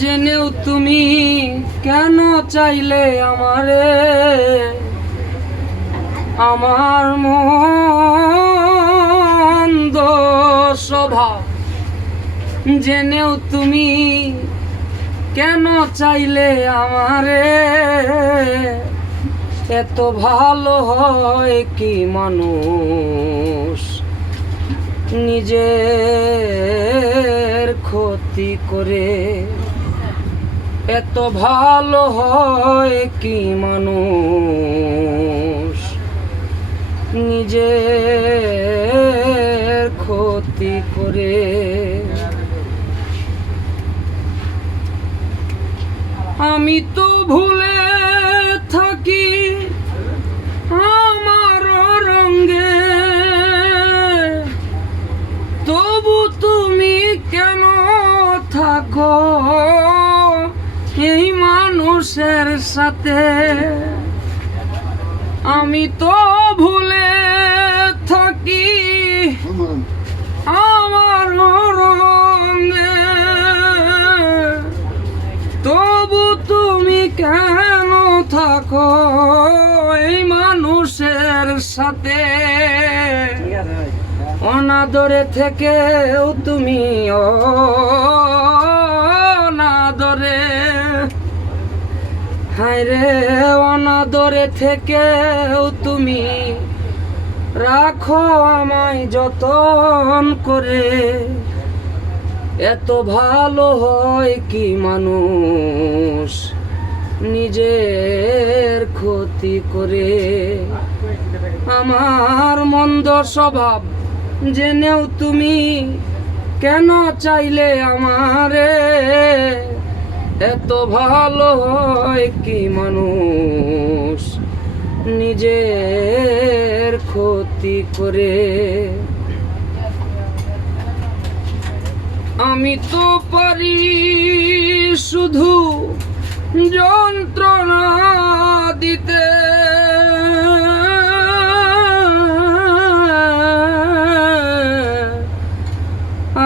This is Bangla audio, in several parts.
জেনেও তুমি কেন চাইলে আমারে, আমার মন্দ স্বভাব জেনেও তুমি কেন চাইলে আমারে। এত ভালো হয় কি মানুষ নিজের ক্ষতি করে, এত ভালো হয় কি মানুষ নিজের ক্ষতি করে। আমি তো ভুলে থাকি আমার রঙে, তবু তুমি কেন থাকো এই মানুষের সাথে। আমি তো ভুলে থাকি আমার রঙে, তবু তুমি কেন থাকো এই মানুষের সাথে। অনাদরে থেকেও তুমি অনাদরে, হায় রে অনাদরে থেকেও তুমি রাখো আমায় যতন করে। এত ভালো হয় কি মানুষ নিজের ক্ষতি করে। আমার মন্দ স্বভাব জেনেও তুমি কেন চাইলে আমারে। এত ভালো হয় কি মানুষ নিজের ক্ষতি করে। আমি তো পারি শুধু যন্ত্রণা দিতে,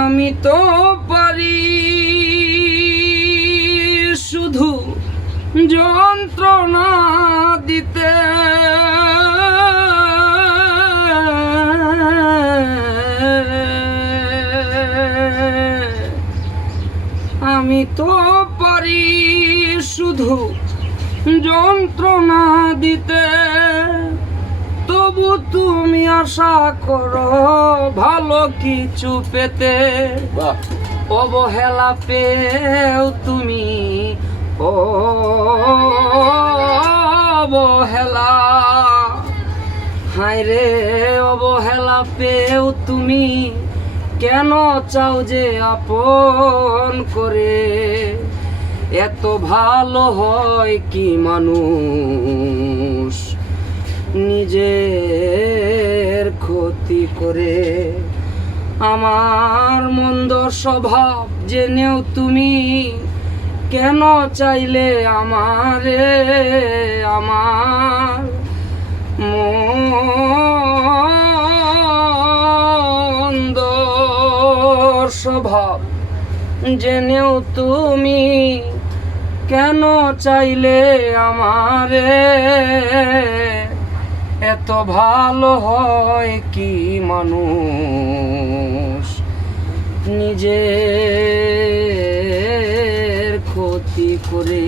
আমি তো পারি শুধু যন্ত্রণা দিতে। আমি তো পারি শুধু যন্ত্রণা দিতে, তবু তুমি আশা করো ভালো কিছু পেতে। অবহেলা পেও তুমি অবহেলা, হায় রে অবহেলা পেও তুমি কেন চাও যে আপন করে। এত ভালো হয় কি মানুষ নিজের ক্ষতি করে। আমার মন্দ স্বভাব জেনেও তুমি কেন চাইলে আমারে, আমার মন্দ স্বভাব জেনেও তুমি কেন চাইলে আমারে। এত ভালো হয় কি মানুষ নিজের ক্ষতি করে।